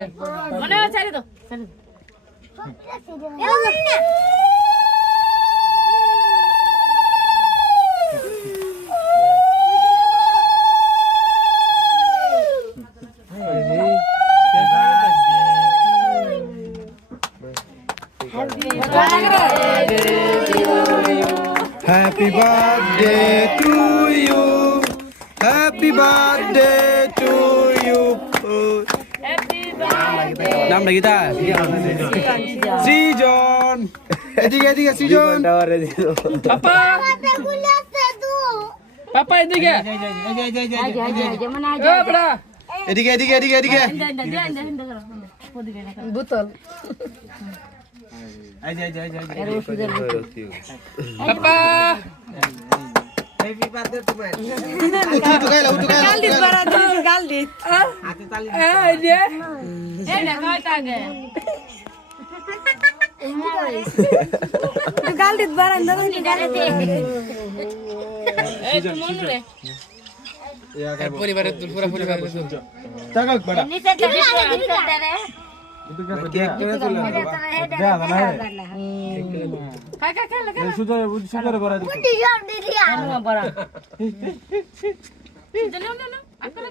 মনে হয় ছেড়ে দাও ছেড়ে দাও Happy birthday to you. Happy birthday to you. নাম নাকি তা সৃজন এদিকে এদিকে সৃজন পাপা পাপা এদিকে এদিকে এদিকে এদিকে এদিকে বোতল পাপা Happy birthday to man. গাল দিত বারা দিন গাল দিত হাতে তালি এই না কয়টা গে গাল দিত বারা না নি গালে দে এই তুমি মন রে পরিবারের পুরো পরিবার টাকা বড় নিচে দিবি রে কেক করে চলে যা না কাকা খেলা খেলা সুন্দর সুন্দর করে দিতে বুদ্ধি জল দিদি আনো বড় চলো না আকলে